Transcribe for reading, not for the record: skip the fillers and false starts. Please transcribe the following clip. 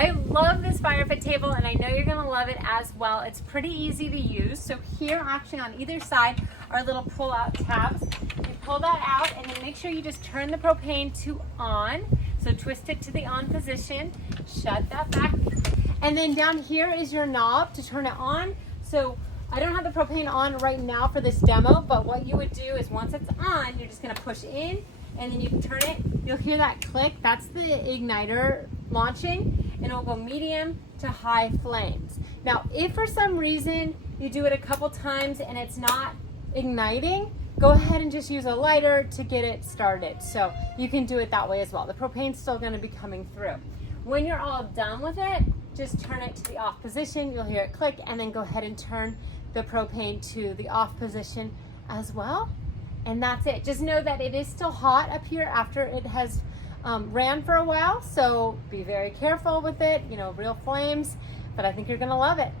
I love this fire pit table, and I know you're gonna love it as well. It's pretty easy to use. So here, actually on either side, are little pull-out tabs. You pull that out, and then make sure you just turn the propane to on. So twist it to the on position, shut that back. And then down here is your knob to turn it on. So I don't have the propane on right now for this demo, but what you would do is once it's on, you're just gonna push in, and then you can turn it. You'll hear that click. That's the igniter launching, and it'll go medium to high flames. Now, if for some reason you do it a couple times and it's not igniting, go ahead and just use a lighter to get it started. So you can do it that way as well. The propane's still gonna be coming through. When you're all done with it, just turn it to the off position. You'll hear it click, and then go ahead and turn the propane to the off position as well. And that's it. Just know that it is still hot up here after it has ran for a while. So be very careful with it, you know, real flames, but I think you're gonna love it.